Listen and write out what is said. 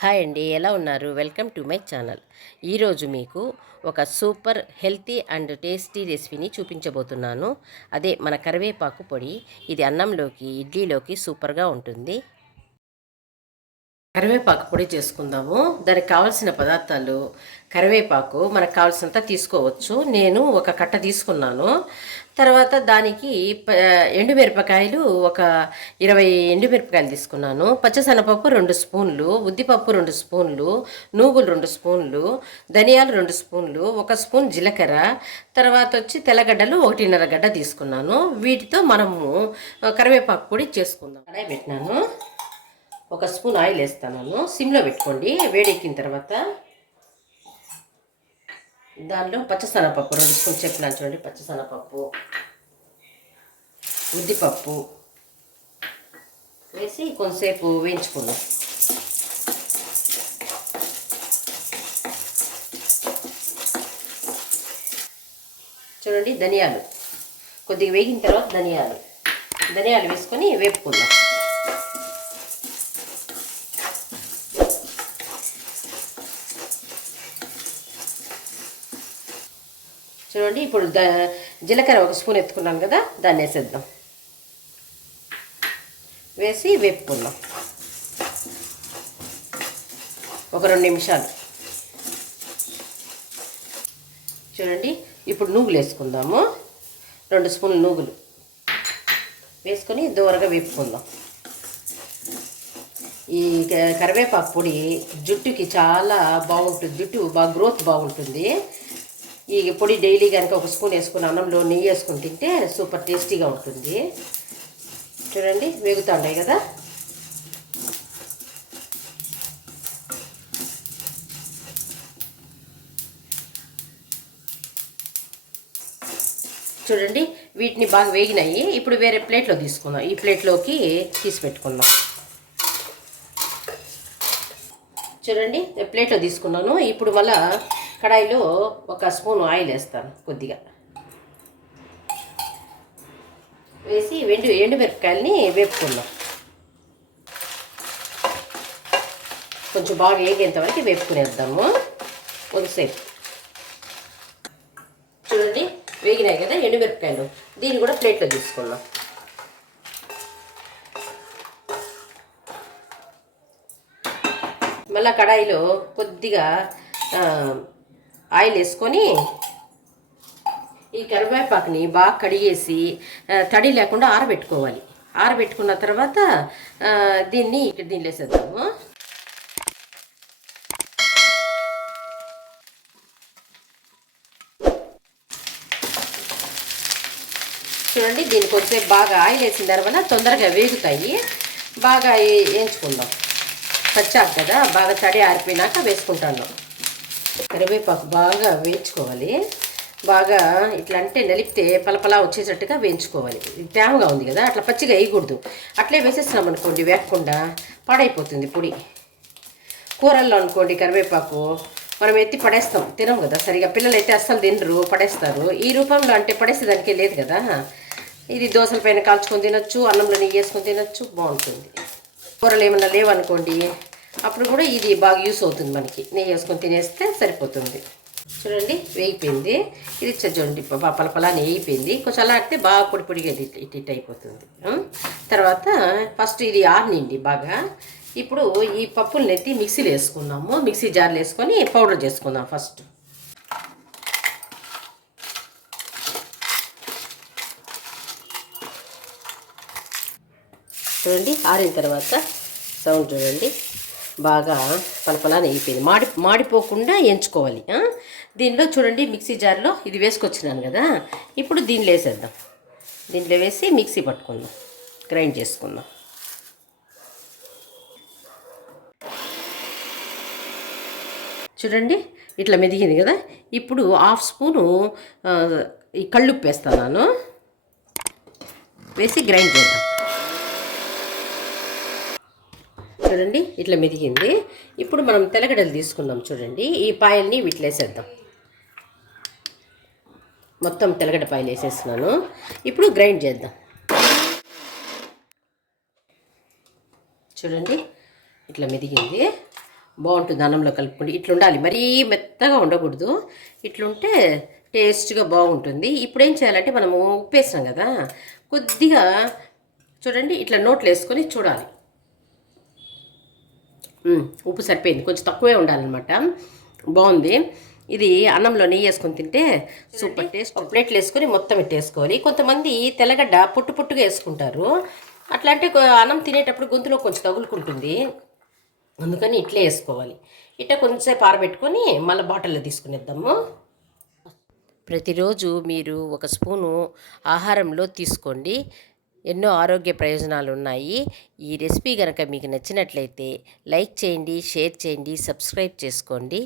Hi అండి, ఎలా ఉన్నారు? Welcome to my channel. ఈరోజు మీకు ఒక సూపర్ హెల్తీ అండ్ టేస్టీ రెసిపీని చూపించబోతున్నాను. అదే మన కరివేపాకు పొడి. ఇది అన్నంలోకి, ఇడ్లీలోకి సూపర్గా ఉంటుంది. కరివేపాకు పొడి చేసుకుందాము. దానికి కావాల్సిన పదార్థాలు: కరివేపాకు మనకు కావాల్సినంత తీసుకోవచ్చు. నేను ఒక కట్ట తీసుకున్నాను. తర్వాత దానికి ఎండుమిరపకాయలు ఒక 20 ఎండుమిరపకాయలు తీసుకున్నాను. పచ్చశనగపప్పు 2 స్పూన్లు, ఉద్దిపప్పు 2 స్పూన్లు, నూగులు 2 స్పూన్లు, ధనియాలు 2 స్పూన్లు, 1 స్పూన్ జీలకర్ర, తర్వాత వచ్చి తెల్లగడ్డలు 1.5 గడ్డ తీసుకున్నాను. వీటితో మనము కరివేపాకు పొడి చేసుకుందాం. కడాయి పెట్టినాను. 1 స్పూన్ ఆయిల్ వేస్తాను. సిమ్లో పెట్టుకోండి. వేడెక్కిన తర్వాత దానిలో పచ్చశనగపప్పు 2 స్పూన్ చెప్పినాను చూడండి. పచ్చశనగపప్పు, ఉద్దిపప్పు వేసి కొంతసేపు వేయించుకున్నాం. చూడండి, ధనియాలు కొద్దిగా వేగిన తర్వాత ధనియాలు వేసుకొని వేపుకున్నాం. చూడండి, ఇప్పుడు జీలకర్ర 1 స్పూన్ ఎత్తుకున్నాను కదా, దాన్ని వేసేద్దాం. వేసి వేపుకుందాం ఒక 2 నిమిషాలు. చూడండి, ఇప్పుడు నూగులు వేసుకుందాము. 2 స్పూన్లు నూగులు వేసుకొని దూరగా వేపుకుందాం. ఈ కరివేపాకు పొడి జుట్టుకి చాలా బాగుంటుంది. జుట్టు బాగా గ్రోత్ బాగుంటుంది. ఈ పొడి డైలీ కనుక 1 స్పూన్ వేసుకుని అన్నంలో నెయ్యి వేసుకొని తింటే సూపర్ టేస్టీగా ఉంటుంది. చూడండి, వేగుతూ ఉంటాయి కదా. చూడండి, వీటిని బాగా వేగినాయి. ఇప్పుడు వేరే ప్లేట్లో తీసుకుందాం. ఈ ప్లేట్లోకి తీసి పెట్టుకుందాం. చూడండి, ప్లేట్లో తీసుకున్నాను. ఇప్పుడు మళ్ళా కడాయిలో 1 స్పూన్ ఆయిల్ వేస్తాను. కొద్దిగా వేసి ఎండుమిరపకాయలని వేపుకుందాం. కొంచెం బాగా వేగేంత వరకు వేపుకునేద్దాము కొద్దిసేపు. చూడండి, వేగినాయి కదా ఎండుమిరపకాయలు. దీన్ని కూడా ప్లేట్లో తీసుకుందాం. మళ్ళీ కడాయిలో కొద్దిగా ఆయిల్ వేసుకొని ఈ కరివేపాకుని బాగా కడిగేసి తడి లేకుండా ఆరబెట్టుకోవాలి. ఆరబెట్టుకున్న తర్వాత దీన్ని వేసేద్దాము. చూడండి, దీన్ని కొద్దిసేపు బాగా ఆయిల్ వేసిన తర్వాత తొందరగా వేగుతాయి. బాగా వేయించుకుందాం. పచ్చాకు కదా, బాగా తడి ఆరిపోయినాక వేసుకుంటాను. కరివేపాకు బాగా వేయించుకోవాలి. బాగా ఇట్లా అంటే నలిపితే పలపలా వచ్చేటట్టుగా వేయించుకోవాలి. తేమగా ఉంది కదా, అట్లా పచ్చిగా వేయకూడదు. అట్లే వేసేస్తున్నాం అనుకోండి, వేయకుండా పాడైపోతుంది పొడి. కూరల్లో అనుకోండి కరివేపాకు మనం ఎత్తి పడేస్తాం, తినం కదా సరిగా. పిల్లలు అయితే అస్సలు తినరు, పడేస్తారు. ఈ రూపంలో అంటే పడేసేదానికే లేదు కదా. ఇది దోశల పైన కాల్చుకొని తినొచ్చు, అన్నంలో నెయ్యి వేసుకొని తినొచ్చు, బాగుంటుంది. కూరలు ఏమన్నా లేవనుకోండి, అప్పుడు కూడా ఇది బాగా యూస్ అవుతుంది మనకి. నెయ్యి వేసుకొని తినేస్తే సరిపోతుంది. చూడండి, వేగిపోయింది. ఇది చూడండి, పలపలా వేగిపోయింది. కొంచెం అలా ఆడితే బాగా పొడి పొడిగా ఇట్ అయిపోతుంది. తర్వాత ఫస్ట్ ఇది ఆరినిండి బాగా. ఇప్పుడు ఈ పప్పులను ఎత్తి మిక్సీలో వేసుకున్నాము. మిక్సీ జార్లో వేసుకొని పౌడర్ చేసుకుందాం ఫస్ట్. చూడండి, ఆరిన తర్వాత సౌండ్ చూడండి, బాగా పలపలా నెయ్యిపోయింది. మాడిపోకుండా ఎంచుకోవాలి. దీనిలో చూడండి, మిక్సీ జార్లో ఇది వేసుకొచ్చినాను కదా, ఇప్పుడు దీనిలో వేసేద్దాం. దీంట్లో వేసి మిక్సీ పట్టుకుందాం, గ్రైండ్ చేసుకుందాం. చూడండి, ఇట్లా మెదిగింది కదా. ఇప్పుడు 1/2 స్పూను ఈ కళ్ళుప్పు వేస్తాను. వేసి గ్రైండ్ చేద్దాం. చూడండి, ఇట్లా మెదిగింది. ఇప్పుడు మనం తెల్లగడ్డలు తీసుకుందాం. చూడండి, ఈ పాయల్ని వీటిలో వేసేద్దాం. మొత్తం తెల్లగడ్డ పాయలు వేసేస్తున్నాను. ఇప్పుడు గ్రైండ్ చేద్దాం. చూడండి, ఇట్లా మెదిగింది. బాగుంటుంది అన్నంలో కలుపుకోండి. ఇట్లా ఉండాలి, మరీ మెత్తగా ఉండకూడదు. ఇట్లుంటే టేస్ట్గా బాగుంటుంది. ఇప్పుడు ఏం చేయాలంటే మనము ఉప్పు వేసాం కదా, కొద్దిగా చూడండి ఇట్లా నోట్లో వేసుకొని చూడాలి. ఉప్పు సరిపోయింది, కొంచెం తక్కువే ఉండాలన్నమాట. బాగుంది. ఇది అన్నంలో నెయ్యి వేసుకొని తింటే సూపర్ టేస్ట్. ఒక ప్లేట్లు వేసుకొని మొత్తం ఇట్టేసుకోవాలి. కొంతమంది తెల్లగడ్డ పొట్టు పొట్టుగా వేసుకుంటారు. అట్లా అంటే అన్నం తినేటప్పుడు గొంతులో కొంచెం తగులుకుంటుంది, అందుకని ఇట్లే వేసుకోవాలి. ఇట్లా కొంచెంసేపు ఆరబెట్టుకొని మళ్ళీ బాటిల్లో తీసుకునేద్దాము. ప్రతిరోజు మీరు ఒక స్పూను ఆహారంలో తీసుకోండి, ఎన్నో ఆరోగ్య ప్రయోజనాలు ఉన్నాయి. ఈ రెసిపీ కనుక మీకు నచ్చినట్లయితే లైక్ చేయండి, షేర్ చేయండి, సబ్స్క్రైబ్ చేసుకోండి.